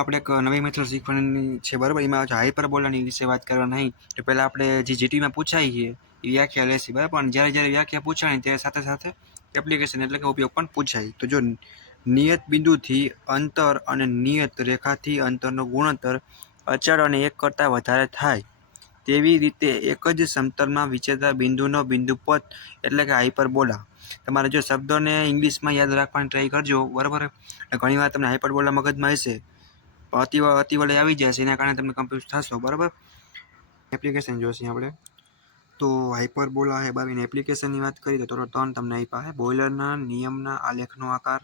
આપણે એક નવી મેથડ શીખવાની છે, બરાબર. એમાં હાઇપરબોલાની વિશે વાત કરવા નહીં તો પહેલાં આપણે જે જીટીમાં પૂછાય છે એ વ્યાખ્યા લેશી, બરાબર. પણ જ્યારે વ્યાખ્યા પૂછાય ને ત્યારે સાથે સાથે એપ્લિકેશન એટલે કે ઉપયોગ પણ પૂછાય. તો જો નિયત બિંદુથી અંતર અને નિયત રેખાથી અંતરનો ગુણોત્તર અચળ અને 1 કરતાં વધારે થાય તેવી રીતે એક જ સમતલમાં વિચરતા બિંદુનો બિંદુપથ એટલે કે હાઇપરબોલા. તમારે જો શબ્દોને ઇંગ્લિશમાં યાદ રાખવાની ટ્રાય કરજો, બરાબર. ઘણી વાર તમને હાઇપરબોલા મગજમાં હશે, અતિવડે આવી જાય છે, એના કારણે તમે કન્ફ્યુઝ થશો, બરાબર. એપ્લિકેશન જોઈશે આપણે તો હાઇપરબોલા હે બાવીને એપ્લિકેશનની વાત કરીએ તો 3 તમને આપ્યા છે. બોઇલરના નિયમના આલેખનો આકાર,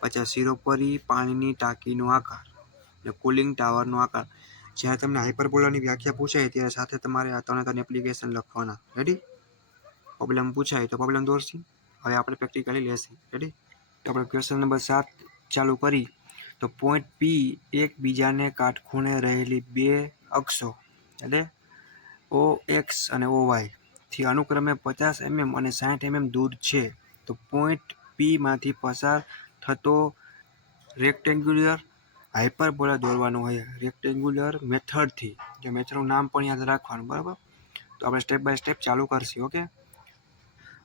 પછી સિરોપરી પાણીની ટાંકીનો આકાર, કુલિંગ ટાવરનો આકાર. જ્યારે તમને હાઇપરબોલાની વ્યાખ્યા પૂછાય ત્યારે સાથે તમારે આ 3 એપ્લિકેશન લખવાના. રેડી? પ્રોબ્લેમ પૂછાય તો પ્રોબ્લેમ દોરશી. હવે આપણે પ્રેક્ટિકલી લેશી. રેડી? તો આપણે ક્વેશ્ચન નંબર 7 ચાલુ કરી તો પોઈન્ટ પી એકબીજાને કાટખૂણે રહેલી બે અક્ષો એટલે ઓ એક્સ અને ઓ વાય થી અનુક્રમે 50 mm અને 60 mm દૂર છે. તો પોઈન્ટ પી માંથી પસાર થતો રેક્ટેન્ગ્યુલર હાઇપરબોલા દોરવાનું હોય રેક્ટેન્ગ્યુલર મેથડથી. જે મેથડનું નામ પણ યાદ રાખવાનું, બરાબર. તો આપણે સ્ટેપ બાય સ્ટેપ ચાલુ કરશી. ઓકે.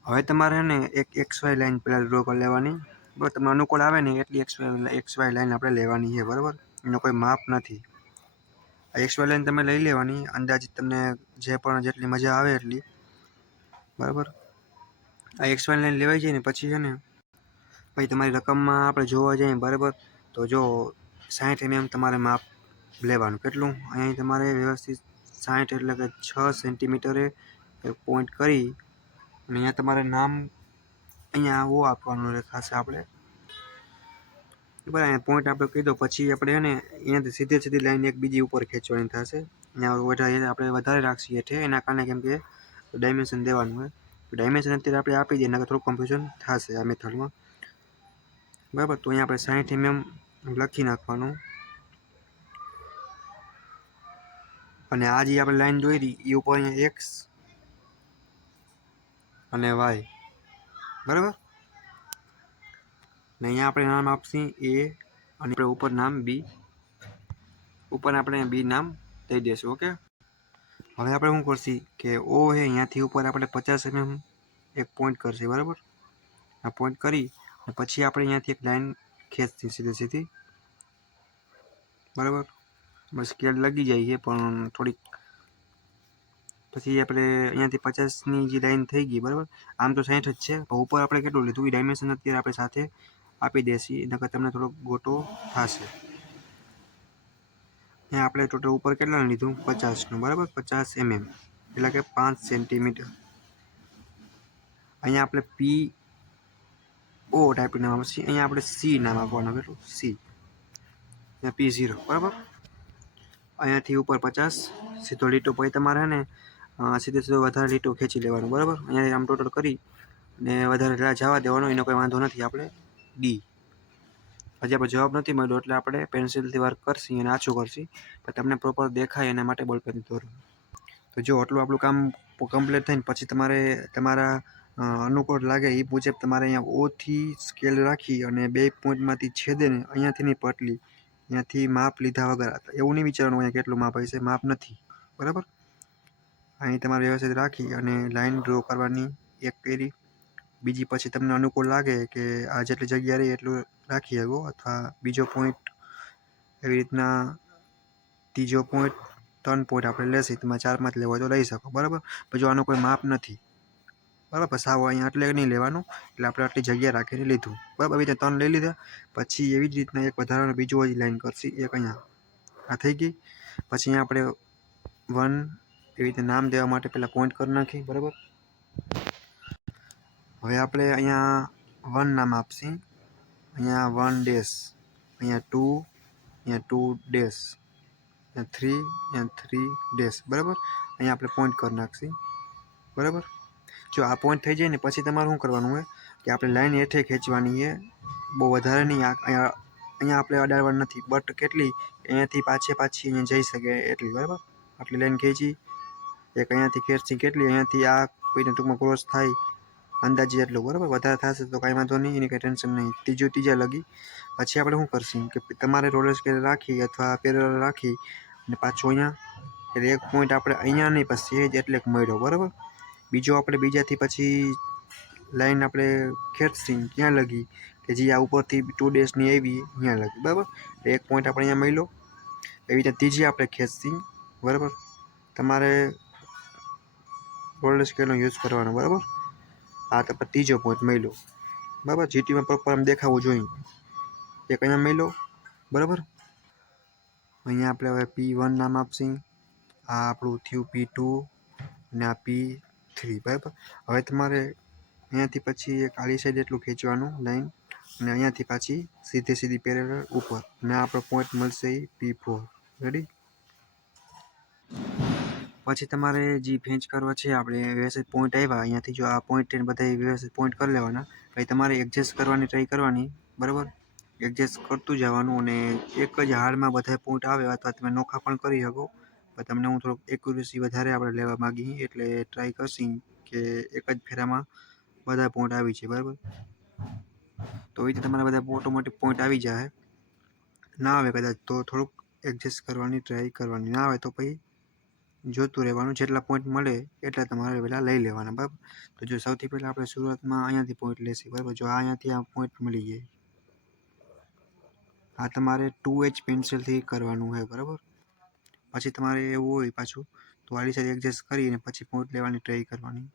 હવે તમારે ને એક એક્સ વાય લાઈન પહેલાં ડ્રો કરી લેવાની, બરાબર. તમને અનુકૂળ આવે ને એટલી એક્સ વાય લાઈન આપણે લેવાની છે, બરાબર. એનો કોઈ માપ નથી. આ એક્સ વાય લાઈન તમે લઈ લેવાની અંદાજિત તમને જેટલી મજા આવે એટલી, બરાબર. આ એક્સ વાય લાઈન લેવાઈ જાય ને પછી છે ને પછી તમારી રકમમાં આપણે જોવા જઈએ, બરાબર. તો જો 60 mm તમારે માપ લેવાનું. કેટલું? અહીં તમારે વ્યવસ્થિત 60 એટલે કે 6 સેન્ટીમીટરે પોઈન્ટ કરી અને અહીંયા તમારે નામ અહીંયા ઓ આપવાનું રેખાશે આપણે, બરાબર. અહીંયા પોઈન્ટ આપણે કહી દો પછી આપણે ને અહીંયાથી સીધી લાઈન એક બીજી ઉપર ખેંચવાની થશે. અહીંયા આપણે વધારે રાખીએ છે એના કારણે, કેમ કે ડાયમેન્શન દેવાનું હોય. ડાયમેન્શન અત્યારે આપણે આપી દઈએ, નકર થોડું કન્ફ્યુઝન થશે આ મેથડમાં, બરાબર. તો અહીંયા આપણે 60 mm લખી નાખવાનું અને આ જે આપણે લાઈન દોરી એ ઉપર અહીંયા એક્સ અને વાય, બરાબર. ને અહીંયા આપણે નામ આપશી એ અને આપણે ઉપર નામ બી, ઉપર આપણે બી નામ દઈ દઈશું. ઓકે. હવે આપણે શું કરશી કે ઓ હે અહીંયાથી ઉપર આપણે 50 mm એક પોઈન્ટ કરશે, બરાબર. આ પોઈન્ટ કરી અને પછી આપણે અહીંયાથી એક લાઈન ખેંચતી સીધી, બરાબર. સ્કેલ લગી જાય છે પણ થોડીક પછી આપણે અહીંયાથી 50ની જે લાઈન થઈ ગઈ, બરાબર. આમ તો 60 જ છે પણ ઉપર આપણે કેટલું લીધું એ ડાયમેન્શન અત્યારે આપણે સાથે આપી દેશી, નકર તમને થોડોક ગોટો થશે. અહીંયા આપણે ટોટલ ઉપર કેટલાનું લીધું? 50નું, બરાબર. 50 mm એટલે કે 5 સેન્ટીમીટર. અહીંયા આપણે પી ઓ ટાઈપ નામ આપશે, અહીંયા આપણે સી નામ આપવાનું. કેટલું? સી. P0, બરાબર. અહીંયાથી ઉપર 50 સીધો લીટો પછી તમારે ને સીધો વધારે લીટો ખેંચી લેવાનો, બરાબર. અહીંયા આમ ટોટલ કરી ને વધારે જવા દેવાનો, એનો કોઈ વાંધો નથી. આપણે ડી હજી આપણે જવાબ નથી મળ્યો એટલે આપણે પેન્સિલથી વર્ક કરશી અને આછું કરશી પણ તમને પ્રોપર દેખાય એના માટે બોલપેનથી દોરો. તો જો આટલું આપણું કામ કમ્પ્લીટ થઈને પછી તમારે તમારા અનુકૂળ લાગે એ મુજબ તમારે અહીંયા ઓથી સ્કેલ રાખી અને બે પોઈન્ટમાંથી છેદે ને અહીંયાથી પટલી અહીંયાથી માપ લીધા વગર એવું નહીં વિચારવાનું અહીંયા કેટલું માપ હશે, માપ નથી, બરાબર. અહીં તમારે વ્યવસ્થિત રાખી અને લાઈન ડ્રો કરવાની એક કરી, બીજી પછી તમને અનુકૂળ લાગે કે આ જેટલી જગ્યા રહી એટલું રાખી શકો અથવા બીજો પોઈન્ટ એવી રીતના ત્રીજો પોઈન્ટ 3 પોઈન્ટ આપણે લેશી. તમે 4 લેવો તો લઈ શકો, બરાબર. પણ જો આનો કોઈ માપ નથી, બરાબર. સાવ અહીંયા એટલે નહીં લેવાનું એટલે આપણે આટલી જગ્યા રાખીને લીધું, બરાબર. આવી રીતે 3 લઈ લીધા પછી એવી જ રીતના એક વધારાનો બીજું હજી લાઈન કરશી, એક અહીંયા આ થઈ ગઈ. પછી અહીંયા આપણે 1 એવી રીતે નામ દેવા માટે પહેલાં પોઈન્ટ કરી નાખી, બરાબર. હવે આપણે અહીંયા 1 નામ આપશી, અહીંયા 1 ડેશ, અહીંયા 2, અહીંયા 2 ડેશ, અહીંયા 3, અહીંયા 3 ડેશ, બરાબર. અહીંયા આપણે પોઈન્ટ કરી નાખશી, બરાબર. જો આ પોઈન્ટ થઈ જાય ને પછી તમારે શું કરવાનું હોય કે આપણે લાઈન હેઠે ખેંચવાની છે, બહુ વધારે નહીં. અહીંયા આપણે અડાડવાની નથી, બટ કેટલી અહીંયાથી પાછી અહીંયા જઈ શકે એટલી, બરાબર. આટલી લાઈન ખેંચી એક અહીંયાથી ખેંચી કેટલી અહીંયાથી આ કોઈને ટૂંકમાં ક્રોસ થાય અંદાજે એટલું, બરાબર. વધારે થશે તો કાંઈ વાંધો નહીં, એની કંઈ ટેન્શન નહીં. ત્રીજા લગી પછી આપણે શું કરશું કે તમારે રોલર સ્કેલ રાખી અથવા પેરેલલ રાખી અને પાછું અહીંયા એટલે એક પોઈન્ટ આપણે અહીંયા નહીં પછી જ એટલે મળ્યો, બરાબર. બીજો આપણે બીજાથી પછી લાઈન આપણે ખેંચશું ક્યાં લગી કે જે આ ઉપરથી 2 ડેશની આવી અહીંયા લગી, બરાબર. એક પોઈન્ટ આપણે અહીંયા મળ્યો. એવી રીતે ત્રીજી આપણે ખેંચશું, બરાબર. તમારે રોલર સ્કેલનો યુઝ કરવાનો, બરાબર. આ તો ત્રીજો પોઈન્ટ મળ્યો, બરાબર. જીટીમાં પ્રોપર આમ દેખાવું જોઈએ. એક અહીંયા મળ્યો, બરાબર. અહીંયા આપણે હવે P1 નામ આપશું. આ આપણું થયું P2 અને આ P3, બરાબર. હવે તમારે અહીંયાથી પછી એક આલી સાઈડ એટલું ખેંચવાનું લાઈન અને અહીંયાથી પાછી સીધી પેરેલલ ઉપર અને આપણો પોઈન્ટ મળશે P4. રેડી. પછી તમારે જે ફેંચ કરવા છે આપણે વ્યવસ્થિત પોઈન્ટ આવ્યા અહીંયાથી જો આ પોઈન્ટ બધા વ્યવસ્થિત પોઈન્ટ કરી લેવાના. પછી તમારે એડજસ્ટ કરવાની ટ્રાય કરવાની, બરાબર. એડજસ્ટ કરતું જવાનું અને એક જ હારમાં બધા પોઈન્ટ આવે અથવા તમે નોખા પણ કરી શકો. પણ તમને હું થોડુંક એક્યુરેસી વધારે આપણે લેવા માગી એટલે ટ્રાય કરશું કે એક જ ફેરામાં બધા પોઈન્ટ આવી છે, બરાબર. તો એ રીતે તમારા બધા ઓટોમેટિક પોઈન્ટ આવી જાય. ના આવે કદાચ તો થોડુંક એડજસ્ટ કરવાની ટ્રાય કરવાની. ના આવે તો પછી જોતું રહેવાનું. જેટલા પોઈન્ટ મળે એટલા તમારે પહેલાં લઈ લેવાના, બરાબર. તો જો સૌથી પહેલાં આપણે શરૂઆતમાં અહીંયાથી પોઈન્ટ લેશું, બરાબર. જો અહીંયાથી આ પોઈન્ટ મળી જાય આ તમારે 2H પેન્સિલથી કરવાનું છે, બરાબર. પછી તમારે એવું હોય પાછું તો આની સાથે એડજસ્ટ કરીને પછી પોઈન્ટ લેવાની ટ્રાય કરવાની.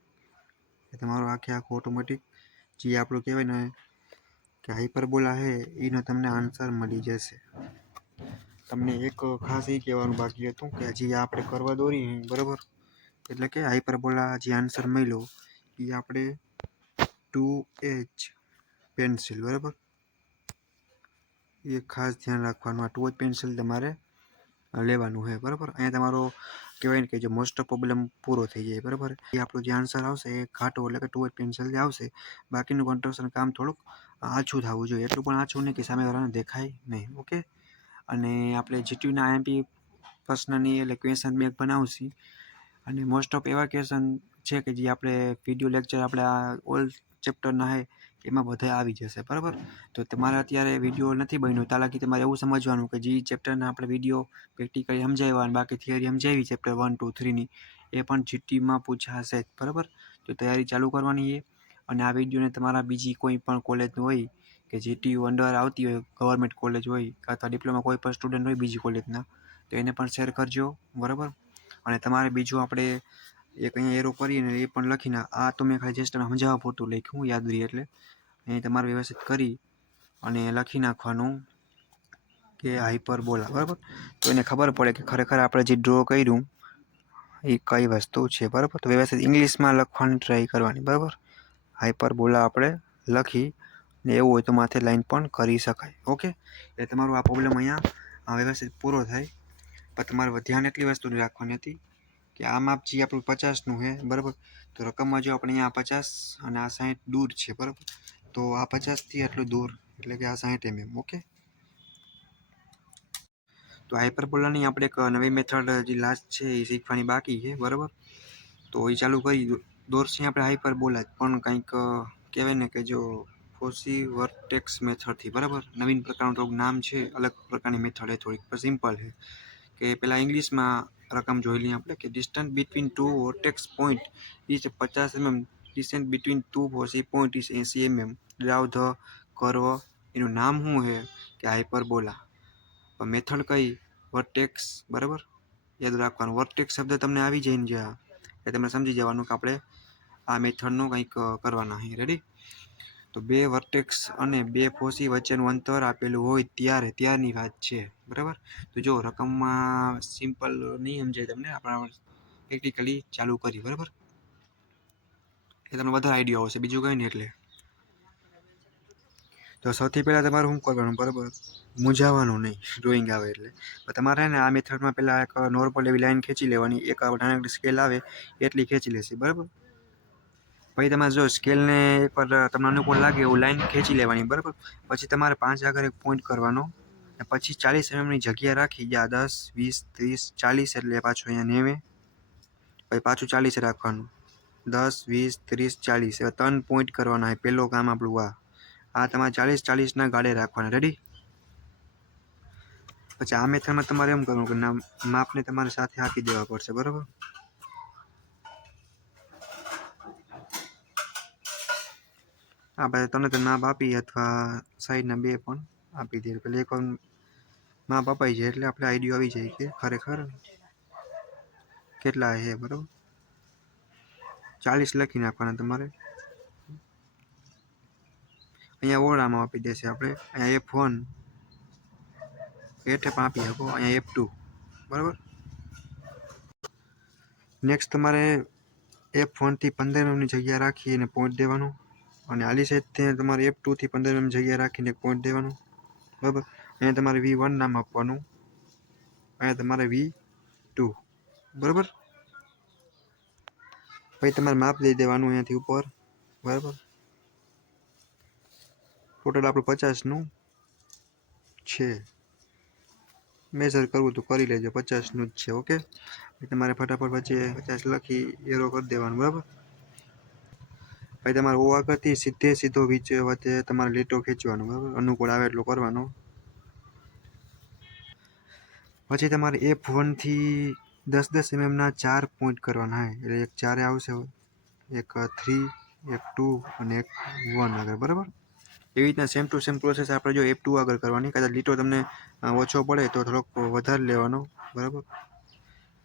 તમારો આખો ઓટોમેટિક જે આપણું કહેવાય ને કે હાઇપરબોલા છે એનો તમને આન્સર મળી જશે. તમને એક ખાસ એ કહેવાનું બાકી હતું કે હજી આપણે કરવા દોરી, બરાબર. એટલે કે હાઇપરબોલા જે આન્સર મળ્યો એ આપણે 2H પેન્સિલ, બરાબર. એ ખાસ ધ્યાન રાખવાનું. આ 2H પેન્સિલ તમારે લેવાનું છે, બરાબર. અહીંયા તમારો કહેવાય ને કે જો મોસ્ટ ઓફ પ્રોબ્લેમ પૂરો થઈ જાય, બરાબર. એ આપણો જે આન્સર આવશે એ ઘાટો એટલે કે 2H પેન્સિલ આવશે. બાકીનું કન્સ્ટ્રક્શન કામ થોડુંક આછું થવું જોઈએ. એટલું પણ આછું નહીં કે સામેવાળાને દેખાય નહીં, ઓકે. અને આપણે જીટીયુના આઈએમપી પ્રશ્નની એટલે ક્વેશ્ચન બેંક બનાવશું અને મોસ્ટ ઓફ એવા ક્વેશ્ચન છે કે જે આપણે વિડીયો લેક્ચર આપણે આ ઓલ ચેપ્ટરના છે એમાં બધા આવી જશે, બરાબર. તો તમારે અત્યારે વિડીયો નથી બન્યો તાલાકી તમારે એવું સમજવાનું કે જે ચેપ્ટરના આપણે વિડીયો પ્રેક્ટિકલી સમજાવ્યા અને બાકી થિયરી સમજાવી ચેપ્ટર 1, 2, 3ની એ પણ જીટીયુમાં પૂછાશે, બરાબર. તો તૈયારી ચાલુ કરવાની છે. અને આ વિડીયોને તમારા બીજી કોઈ પણ કોલેજ હોય કે જીટીયુ અંડર આવતી હોય, ગવર્મેન્ટ કોલેજ હોય અથવા ડિપ્લોમા કોઈ પણ સ્ટુડન્ટ હોય બીજી કોલેજના તો એને પણ શેર કરજો, બરાબર. અને તમારે બીજું આપણે એક અહીંયા એરો કરીને એ પણ લખીને આ તો મેં ખાલી જસ્ટ સમજાવવા પૂરતું લખ્યું યાદ રહી એટલે એ તમારે વ્યવસ્થિત કરી અને લખી નાખવાનું કે હાઇપરબોલા, બરાબર. તો એને ખબર પડે કે ખરેખર આપણે જે ડ્રો કર્યું એ કઈ વસ્તુ છે, બરાબર. તો વ્યવસ્થિત ઇંગ્લિશમાં લખવાની ટ્રાય કરવાની, બરાબર. હાઇપરબોલા આપણે લખી ને એવું હોય તો માથે લાઈન પણ કરી શકાય, ઓકે. એટલે તમારું આ પ્રોબ્લેમ અહીંયા વ્યવસ્થિત પૂરો થાય. પણ તમારે ધ્યાન એટલી વસ્તુની રાખવાની હતી કે આ માપ જે આપણું 50નું છે, બરાબર. તો રકમમાં જો આપણે અહીંયા 50 અને આ 60 દૂર છે, બરાબર. તો આ 50થી એટલું દૂર એટલે કે આ 60 mm, ઓકે. તો હાઇપરબોલાની આપણે એક નવી મેથડ જે લાસ્ટ છે એ શીખવાની બાકી છે, બરાબર. તો એ ચાલુ કરી દોરસી આપણે હાઇપરબોલા પણ કંઈક કહેવાય ને કે જો ફોસી વર્ટેક્સ મેથડથી, બરાબર. નવીન પ્રકારનું થોડુંક નામ છે, અલગ પ્રકારની મેથડ છે, થોડીક સિમ્પલ છે કે પહેલાં ઇંગ્લિશમાં રકમ જોઈ લઈએ આપણે કે distance between 2 vertex point is 50 mm, distance between 2 foci point is 80 mm, draw the curve. એનું નામ શું છે કે હાઇપરબોલા. પણ મેથડ કઈ વર્ટેક્સ, બરાબર. યાદ રાખવાનું વર્ટેક્સ શબ્દ તમને આવી જાય ને જ્યાં એટલે તમે સમજી જવાનું કે આપણે આ મેથડનું કંઈક કરવાના છે, રેડી. તો 2 વર્ટેક્સ અને 2 ફોસી વચ્ચેનું અંતર આપેલું હોય ત્યારની વાત છે, બરાબર. તો જો રકમમાં સિમ્પલ નહીં સમજાય તમને, આપણા પ્રેક્ટિકલી ચાલુ કરી, બરાબર. એ તમને વધારે આઈડિયા આવશે બીજું કંઈ નહીં. એટલે તો સૌથી પહેલાં તમારે શું કરવાનું, બરાબર. મૂંઝાવાનું નહીં ડ્રોઈંગ આવે એટલે. તમારે ને આ મેથડમાં પહેલાં એક નોર્મલ એવી લાઈન ખેંચી લેવાની, એક નાનકડી સ્કેલ આવે એટલી ખેંચી લેશે, બરાબર. પછી તમારે જો સ્કેલને એકવાર તમને અનુકૂળ લાગે એવું લાઈન ખેંચી લેવાની, બરાબર. પછી તમારે 5 આગળ એક પોઈન્ટ કરવાનો અને પછી 40 mmની જગ્યા રાખી જ્યાં 10, 20, 30, 40 એટલે પાછું અહીંયા 90 પછી પાછું 40 રાખવાનું 10, 20, 30, 40 એવા 3 પોઈન્ટ કરવાના છે. પહેલું કામ આપણું આ તમારે 40-40 ગાડે રાખવાના. રેડી? પછી આ મેથડમાં તમારે એમ કરવું કે માપને તમારે સાથે આપી દેવા પડશે. બરાબર? આપણે તને તો માપ આપી અથવા સાઈડના 2 પણ આપી દે. એટલે એક માપ અપાઈ જાય એટલે આપણે આઈડિયો આવી જાય કે ખરેખર કેટલા છે. બરાબર? 40 લખી નાખવાના તમારે. અહીંયા ઓરડામાં આપી દેશે આપણે. અહીંયા F1 હેઠે પણ આપી શકો. અહીંયા F2. બરાબર? નેક્સ્ટ તમારે F1 થી 15 mm જગ્યા રાખી અને પોઈન્ટ દેવાનું. અને આલી સાઈડથી તમારે F2 થી 15 mm જગ્યા રાખીને પોઈન્ટ દેવાનું. બરાબર? અહીંયા તમારે V1 નામ આપવાનું. અહીંયા તમારે V2. બરાબર? પછી તમારે માપ દઈ દેવાનું અહીંયાથી ઉપર. બરાબર? ટોટલ આપણું 50નું છે. મેજર કરવું તો કરી લેજો. 50નું જ છે. ઓકે? તમારે ફટાફટ વચ્ચે 50 લખી એરો કરી દેવાનું. બરાબર? પછી તમારે O આગળથી સીધો વચ્ચે તમારે લીટો ખેંચવાનો. બરાબર? અનુકૂળ આવે એટલો કરવાનો. પછી તમારે F1 થી 10-10 mm ના 4 પોઈન્ટ કરવાના. એટલે એક 4 આવશે, એક 3, એક 2 અને એક 1 આગળ. બરાબર? એવી રીતના સેમ ટુ સેમ પ્રોસેસ આપણે જો F2 આગળ કરવાની. કદાચ લીટો તમને ઓછો પડે તો થોડોક વધારે લેવાનો. બરાબર?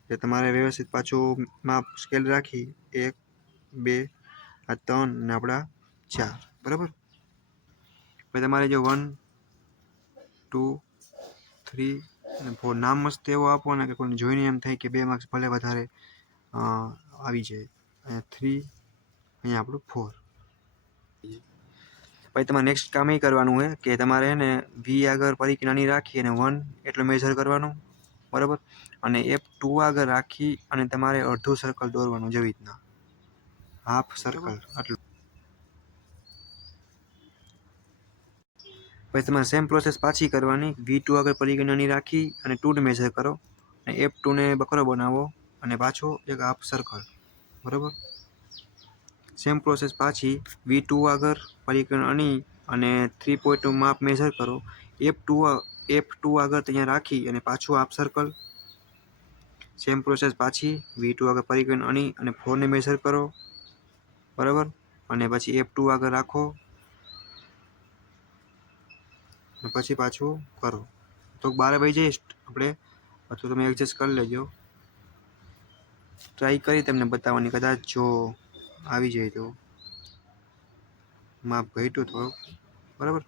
એટલે તમારે વ્યવસ્થિત પાછું માપ સ્કેલ રાખી 1, 2, 3 અને આપણા 4. બરાબર? પછી તમારે જો 1, 2, 3 અને 4 નામ મસ્ત એવો આપવાના કે કોઈને જોઈને એમ થાય કે 2 માર્ક્સ ભલે વધારે આવી જાય. અહીંયા 3, અહીંયા આપણું 4. પછી તમારે નેક્સ્ટ કામ એ કરવાનું છે કે તમારે ને V આગળ પરીખ નાની રાખી અને 1 એટલું મેજર કરવાનું. બરાબર? અને F2 આગળ રાખી અને તમારે અડધું સર્કલ દોરવાનું. જેવી રીતના હાફ સર્કલ આટલું. પછી તમારે સેમ પ્રોસેસ પાછી કરવાની. V2 આગળ પરીખ નાની રાખી અને 2 ને મેજર કરો અને F2 ને બકરો બનાવો અને પાછો એક હાફ સર્કલ. બરાબર? સેમ પ્રોસેસ પાછી V2 આગળ પરીકરણ અને 3 પોઈન્ટનું માપ મેજર કરો. F2 આગળ ત્યાં રાખી અને પાછું હાફ સર્કલ. સેમ પ્રોસેસ પાછી V2 આગળ પરીકરણ અને 4 ને મેજર કરો. બરાબર? અને પછી F2 આગળ રાખો અને પછી પાછું કરો. તો 12 વહી જાય આપણે, અથવા તમે એડજસ્ટ કરી લેજો. ટ્રાય કરી તમને બતાવવાની. કદાચ જો આવી જાય તો માપ ઘટ્યું થોડુંક. બરાબર?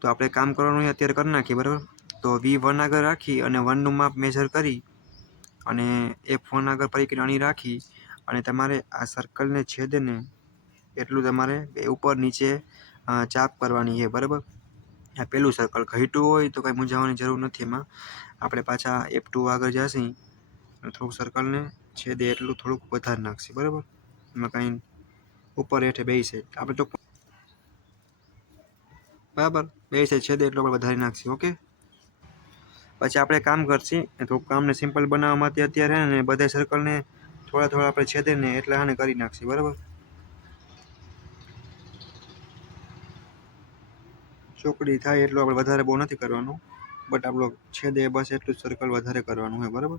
તો આપણે કામ કરવાનું અત્યારે કરી નાખીએ. બરાબર? તો V1 આગળ રાખી અને 1 નું માપ મેજર કરી અને F1 આગળ પરીકરણ રાખી અને તમારે આ સર્કલને છેદે ને એટલું તમારે ઉપર નીચે ચાપ કરવાની છે. બરાબર? આ પેલું સર્કલ ઘટ્યું હોય તો કંઈ મૂંઝાવાની જરૂર નથી. એમાં આપણે પાછા F2 આગળ જશે અને થોડુંક સર્કલને છેદે એટલું થોડુંક વધારે નાખશે. બરાબર? એમાં કંઈ ઉપર હેઠે બેસી આપણે તો બરાબર બેસી છેદે એટલું આપણે વધારી નાખશે. ઓકે? પછી આપણે કામ કરશી થોડુંક કામને સિમ્પલ બનાવવા માટે અત્યારે ને બધા સર્કલને થોડા આપણે છેદે ને એટલે આને કરી નાખશી. બરાબર? ચોકડી થાય એટલું આપણે વધારે બહુ નથી કરવાનું, બટ આપણો છેદે બસ એટલું જ સર્કલ વધારે કરવાનું હોય. બરાબર?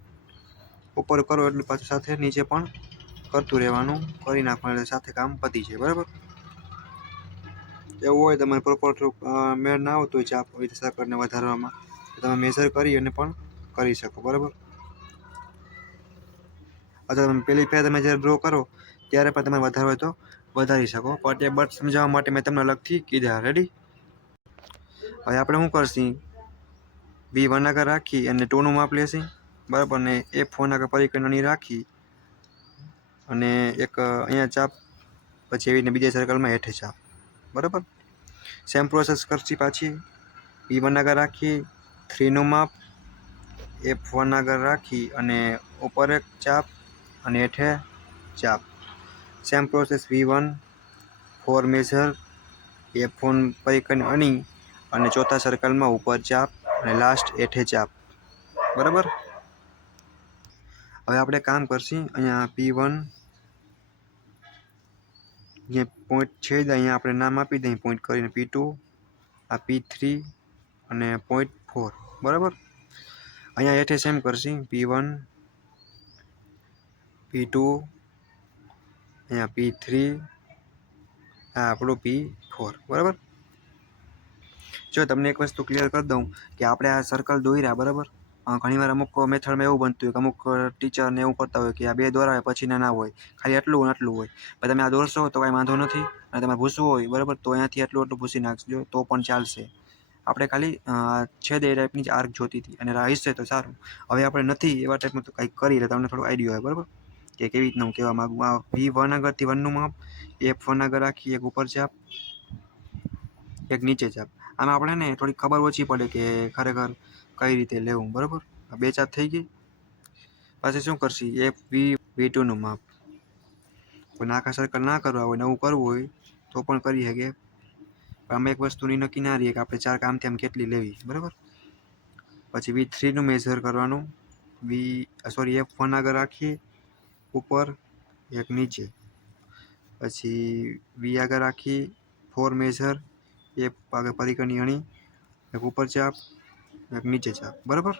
ઉપર કરો એટલે પાછું સાથે નીચે પણ કરતું રહેવાનું. કરી નાખવાનું એટલે સાથે કામ પતી જાય. બરાબર? એવું હોય તમારે પ્રોપર મેળ ના આવતો હોય ચાપ હોય સર્કલને વધારવામાં, તમે મેજર કરી અને પણ કરી શકો. બરાબર? અથવા તમે પહેલી ફેર તમે જ્યારે ડ્રો કરો ત્યારે પણ તમે વધારો હોય તો વધારી શકો. બટ સમજાવવા માટે મેં તમને અલગથી કીધા. રેડી? હવે આપણે શું કરશી? V1 આગળ રાખી અને 2 નું માપ લેશી. બરાબર? ને F1 આગળ પરીકરણ રાખી અને એક અહીંયા ચાપ, પછી એવી રીતે બીજા સર્કલમાં હેઠે ચાપ. બરાબર? સેમ પ્રોસેસ કરશી પાછી. V1 આગળ રાખી 3 નું માપ, F1 આગળ રાખી અને ઉપર એક ચાપ અને હેઠે ચાપ. Same process V1 4 major, F1 પરીકરણ અને ચોથા સર્કલમાં ઉપર ચાપ અને લાસ્ટ હેઠે ચાપ. બરાબર? હવે આપણે કામ કરશી અહીંયા P1 જે પોઈન્ટ છે અહીંયા આપણે નામ આપી દઈએ પોઈન્ટ કરીને P2 આ P3 અને પોઈન્ટ 4 બરાબર. અહીંયા હેઠે સેમ કરશી P1 P2 અહીંયા P3 આ આપણું P4 બરાબર. જો તમને એક વસ્તુ ક્લિયર કરી દઉં કે આપણે આ સર્કલ દોર્યા બરાબર. ઘણીવાર અમુક મેથડમાં એવું બનતું હોય કે અમુક ટીચરને એવું કરતા હોય કે આ 2 દોરાવે પછીના ના હોય, ખાલી આટલું ને આટલું હોય. પણ તમે આ દોરશો તો કાંઈ વાંધો નથી, અને તમારે ભૂસવું હોય બરાબર તો અહીંયાથી આટલું ભૂસી નાખજો તો પણ ચાલશે. આપણે ખાલી છેદ એ ટાઈપની જ આર્ક જોતી હતી અને હશે તો સારું. હવે આપણે નથી એવા ટાઈપનું તો કંઈક કરી એટલે તમને થોડો આઈડિયા હોય બરાબર કે કેવી રીતના હું કહેવા માગું. આ V1 આગળથી 1નું માપ, F1 આગળ રાખી, એક ઉપર ચાપ એક નીચે ચાપ. આમાં આપણે ને થોડી ખબર ઓછી પડે કે ખરેખર કઈ રીતે લેવું બરાબર. આ 2 ચાપ થઈ ગઈ. પછી શું કરશી V2નું માપ. કોઈ આખા સર્કલ ના કરવા હોય નવું કરવું હોય તો પણ કરી શકે. આમાં એક વસ્તુની નક્કી ના રહીએ કે આપણે 4 કામથી આમ કેટલી લેવી બરાબર. પછી V3નું મેઝર કરવાનું. F1 આગળ રાખી ઉપર એક નીચે. પછી V આગળ રાખી 4 મેઝર, એક આગળ પરિકરની અણી, એક ઉપર ચાપ એક નીચે ચાપ બરાબર.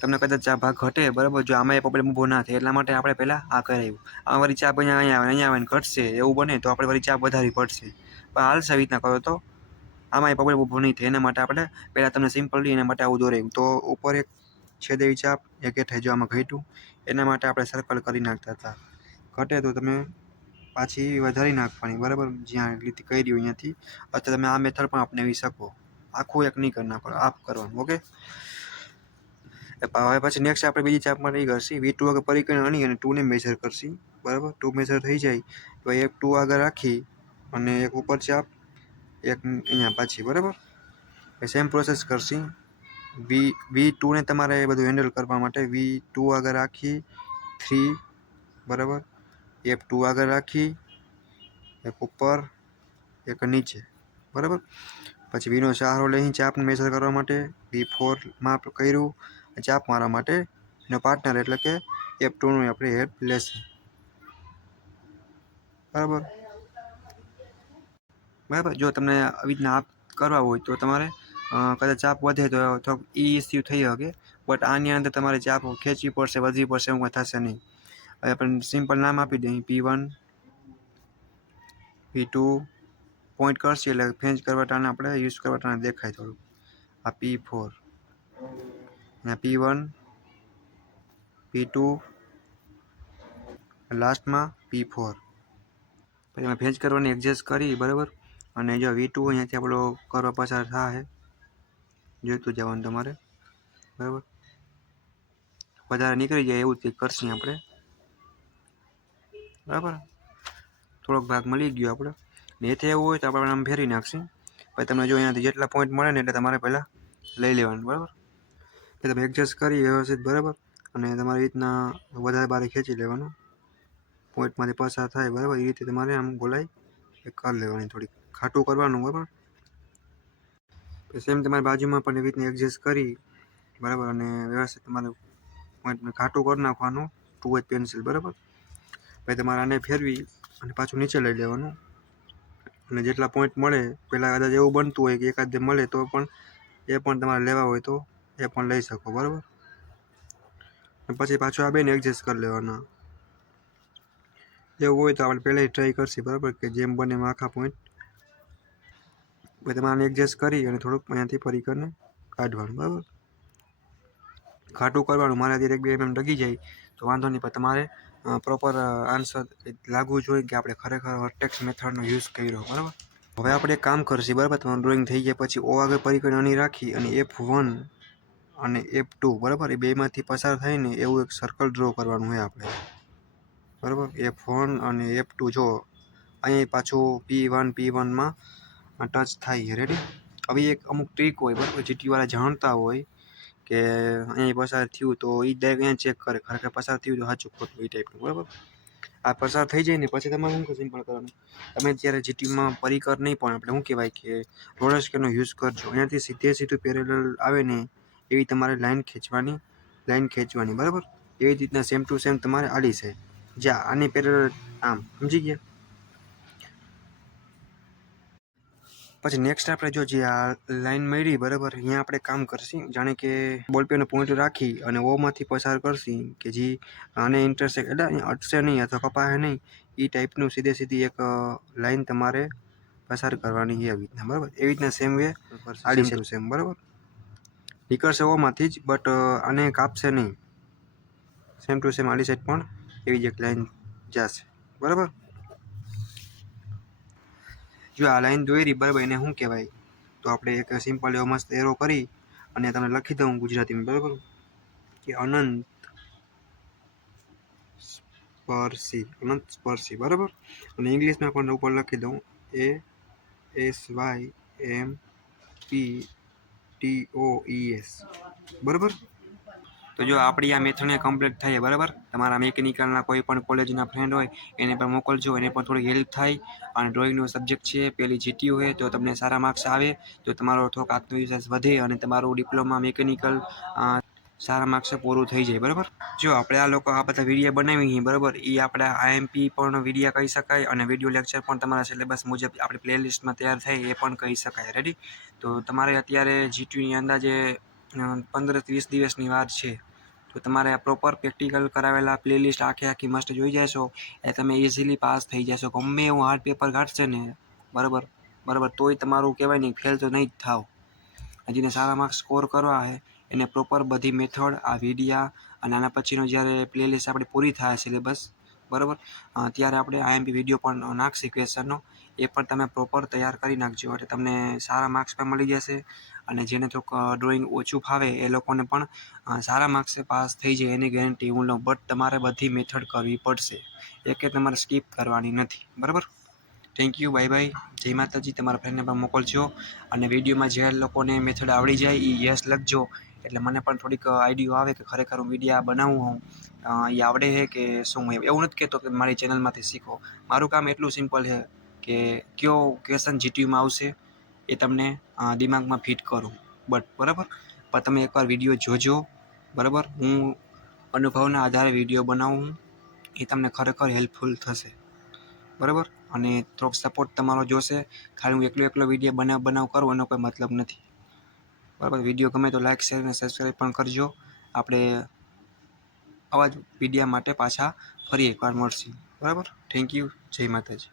તમને કદાચ આ ભાગ ઘટે બરાબર, જો આમાં એ પ્રોબ્લેમ ઊભો ના થાય એટલા માટે આપણે પહેલાં આ કરાવ્યું. આ વળી ચાપ અહીંયા આવે ને ઘટશે એવું બને તો આપણે વળી ચાપ વધારવી પડશે. પણ હાલશે આવી રીતના કરો તો આમાં એ પ્રોબ્લેમ ઊભો નહીં થાય. એના માટે આપણે પહેલાં તમને સિમ્પલી એના માટે આવું દોરાવ્યું. તો ઉપર એક છેદેવી ચાપ, એક હેઠે જો આમાં ઘટ્યું એના માટે આપણે સર્કલ કરી નાખતા હતા. ઘટે તો તમે પાછી વધારી નાખવાની બરાબર, જ્યાં લીટી કરી હોય અહીંયાથી. અથવા તમે આ મેથડ પણ અપનાવી શકો. આખું એક નહીં કરી નાખો, આપ કરવાનું. ઓકે. હવે પછી નેક્સ્ટ આપણે બીજી ચાપ માટે કરશી V2 આગળ પરિકર્ણ અણી અને 2 ને મેઝર કરશી બરાબર. 2 મેઝર થઈ જાય તો એક 2 આગળ રાખી અને એક ઉપર ચાપ એક અહીંયા પાછી બરાબર. સેમ પ્રોસેસ કરશી. V2 ને તમારે બધું હેન્ડલ કરવા માટે V2 આગળ રાખી 3 બરાબર, F2 આગળ રાખી એક ઉપર એક નીચે બરાબર. પછી V નો સહારો લઈ ચાપને મેઝર કરવા માટે V4 માપ કર્યું. ચાપ મારવા માટે એનો પાર્ટનર એટલે કે F2 નું આપણે હેલ્પ લેશું બરાબર. જો તમને આવી રીતના આપ કરવા હોય તો તમારે કદાચ ચાપ વધે તો થોડોક ઇસ્યુ થઈ શકે, બટ આની અંદર તમારે ચાપ ખેંચવી પડશે, વધવી પડશે, એવું કંઈ થશે નહીં. હવે આપણે સિમ્પલ નામ આપી દઈએ P1 P2 પોઈન્ટ કરશે એટલે ફેન્ચ કરવા ટાણે આપણે યુઝ કરવા ટાણે દેખાય થોડું. આ P4 અને P1 P2 લાસ્ટમાં P4. પછી એમાં ફેન્ચ કરવાની એડજસ્ટ કરી બરાબર. અને જો V2 અહીંયાથી આપણો કરવા પસાર થાય જોઈતું જવાનું તમારે બરાબર. વધારે નીકળી જાય એવું જ કરશું આપણે બરાબર. થોડોક ભાગ મળી ગયો આપણે. નેથી એવું હોય તો આપણે આમ ફેરવી નાખશું. પછી તમને જો અહીંયાથી જેટલા પોઈન્ટ મળે ને એટલે તમારે પહેલાં લઈ લેવાનું બરાબર. એટલે તમે એડજસ્ટ કરી વ્યવસ્થિત બરાબર. અને તમારી રીતના વધારે બારે ખેંચી લેવાનું, પોઈન્ટમાંથી પસાર થાય બરાબર. એ રીતે તમારે આમ ગોલાઈ કરી લેવાની, થોડીક ખાટું કરવાનું બરાબર. સેમ તમારી બાજુમાં પણ એવી રીતના એડજસ્ટ કરી બરાબર અને વ્યવસ્થિત તમારે પોઈન્ટને ખાટું કરી નાખવાનું 2H પેન્સિલ બરાબર. પછી તમારે આને ફેરવી અને પાછું નીચે લઈ લેવાનું. અને જેટલા પોઈન્ટ મળે પહેલાં કદાચ એવું બનતું હોય કે એકાદ મળે તો પણ એ પણ તમારે લેવા હોય તો એ પણ લઈ શકો બરાબર. પછી પાછું આ બેને એડજસ્ટ કરી લેવાના. એવું હોય તો આપણે પહેલાં ટ્રાય કરશી બરાબર કે જેમ બને એમ આખા પોઈન્ટ. પછી તમારે એડજસ્ટ કરી અને થોડુંક અહીંયાથી પરિકરને કાઢવાનું બરાબર. ખાટું કરવાનું. મારે અત્યારે 1-2 mm ડગી જાય તો વાંધો નહીં, પણ તમારે પ્રોપર આન્સર લાગવું જોઈએ કે આપણે ખરેખર વર્ટેક્સ મેથડનો યુઝ કર્યો બરાબર. હવે આપણે એક કામ કરશી બરાબર. તમારું ડ્રોઈંગ થઈ ગયા પછી O આગળ પરિકર અણી રાખી અને F1 અને F2 બરાબર એ બેમાંથી પસાર થઈને એવું એક સર્કલ ડ્રો કરવાનું હોય આપણે બરાબર. F1 અને F2 જો અહીં પાછું P1માં ટચ થાય. રેડી. હવે એક અમુક ટ્રીક હોય બરાબર, જીટીવાળા જાણતા હોય કે અહીંયા પસાર થયું તો એ ડાયરેક્ટ અહીંયા ચેક કરે ખરેખર પસાર થયું તો સાચું ખોટું એ ટાઈપનું બરાબર. આ પસાર થઈ જાય ને પછી તમારે શું સિમ્પલ કરવાનું, તમે જ્યારે જીટીમાં પરિકર નહીં પણ આપણે શું કહેવાય કે રોલર સ્કેલનો યુઝ કરજો. અહીંયાથી સીધું પેરેલલ આવે ને એવી તમારે લાઈન ખેંચવાની બરાબર. એવી જ રીતના સેમ ટુ સેમ તમારે આડી સાઈડ જ્યાં આની પેરેલલ આમ સમજી ગયા. પછી નેક્સ્ટ આપણે જો જે આ લાઈન મળી બરાબર, અહીંયા આપણે કામ કરશી. જાણે કે બોલપેનનો પોઈન્ટ રાખી અને ઓમાંથી પસાર કરશી કે જે આને ઇન્ટરસેક્ટ એટલે અહીંયા અટશે નહીં અથવા કપાશે નહીં એ ટાઈપનું સીધે સીધી એક લાઈન તમારે પસાર કરવાની છે આવી રીતના બરાબર. એવી રીતના સેમ વે આડી સાઈડ સેમ બરાબર નીકળશે ઓમાંથી જ, બટ આને કાપશે નહીં. સેમ ટુ સેમ આડી સાઈડ પણ એવી જ એક લાઈન જશે બરાબર. જો આ લાઈન દોરી બરાબર એને શું કહેવાય, તો આપણે એક સિમ્પલ એવો મસ્ત એરો કરી અને તમને લખી દઉં ગુજરાતીમાં બરાબર કે અનંત સ્પર્શી બરાબર. અને ઇંગ્લિશમાં પણ ઉપર લખી દઉં ASYMPTOES બરાબર. તો જો આપણી આ મેથડ કમ્પ્લીટ થાય બરાબર. તમારા મિકેનિકલના કોઈ પણ કોલેજના ફ્રેન્ડ હોય એને પણ મોકલજો, એને પણ થોડી હેલ્પ થાય. અને ડ્રોઈંગનો સબ્જેક્ટ છે, પેલી જીટીયુ હોય તો તમને સારા માર્ક્સ આવે તો તમારો થોડોક આત્મવિશ્વાસ વધે અને તમારું ડિપ્લોમા મિકેનિકલ સારા માર્ક્સે પૂરું થઈ જાય બરાબર. જો આપણે આ લોકો આ બધા વિડીયો બનાવી બરાબર, એ આપણા આઈએમપી પણ વિડીયો કહી શકાય અને વિડીયો લેક્ચર પણ તમારા સિલેબસ મુજબ આપણી પ્લેલિસ્ટમાં તૈયાર થાય એ પણ કહી શકાય. રેડી. તો તમારે અત્યારે જીટીયુની અંદાજે 15-20 દિવસની વાર છે. તો તમારે પ્રોપર પ્રેક્ટિકલ કરાવેલા પ્લેલિસ્ટ આખી મસ્ત જોઈ જશો એ તમે ઇઝીલી પાસ થઈ જશો. ગમે એવું હાર્ડ પેપર કાઢશે ને બરાબર તોય તમારું કહેવાય નહીં ફેલ તો નહીં જ થાવ. જેને સારા માર્ક્સ સ્કોર કરવા છે એને પ્રોપર બધી મેથડ આ વિડીયા અને આના પછીનો જ્યારે પ્લેલિસ્ટ આપણી પૂરી થાય સિલેબસ બરાબર ત્યારે આપણે આઈએમપી વિડીયો પણ નાખશી ક્વેશ્ચનનો, એ પણ તમે પ્રોપર તૈયાર કરી નાખજો એટલે તમને સારા માર્ક્સ પણ મળી જશે. અને જેને થોડુંક ડ્રોઈંગ ઓછું ફાવે એ લોકોને પણ સારા માર્ક્સે પાસ થઈ જાય એની ગેરંટી હું લઉં. બટ તમારે બધી મેથડ કરવી પડશે, એકે તમારે સ્કીપ કરવાની નથી બરાબર. થેન્ક યુ, બાય બાય, જય માતાજી. તમારા ફ્રેન્ડને પણ મોકલજો અને વિડીયોમાં જે લોકોને મેથડ આવડી જાય એ યસ લખજો એટલે મને પણ થોડીક આઈડિયો આવે કે ખરેખર હું વિડીયો બનાવું હું એ આવડે છે કે શું. એવું નથી કહેતો કે મારી ચેનલમાંથી શીખો, મારું કામ એટલું સિમ્પલ છે કે કયો ક્વેશ્ચન જીટીયુમાં આવશે એ તમને દિમાગમાં ફિટ કરું બરાબર. પણ તમે એકવાર વિડીયો જોજો બરાબર. હું અનુભવના આધારે વિડીયો બનાવું એ તમને ખરેખર હેલ્પફુલ થશે બરાબર. અને થોડોક સપોર્ટ તમારો જોશે. ખાલી હું એકલો વિડીયો બનાવ કરું એનો કોઈ મતલબ નથી બરાબર. વિડીયો ગમે તો લાઇક શેર અને સબસ્ક્રાઈબ પણ કરજો. આપણે આવા જ વિડીયો માટે પાછા ફરી એકવાર મળશું બરાબર. થેન્ક યુ, જય માતાજી.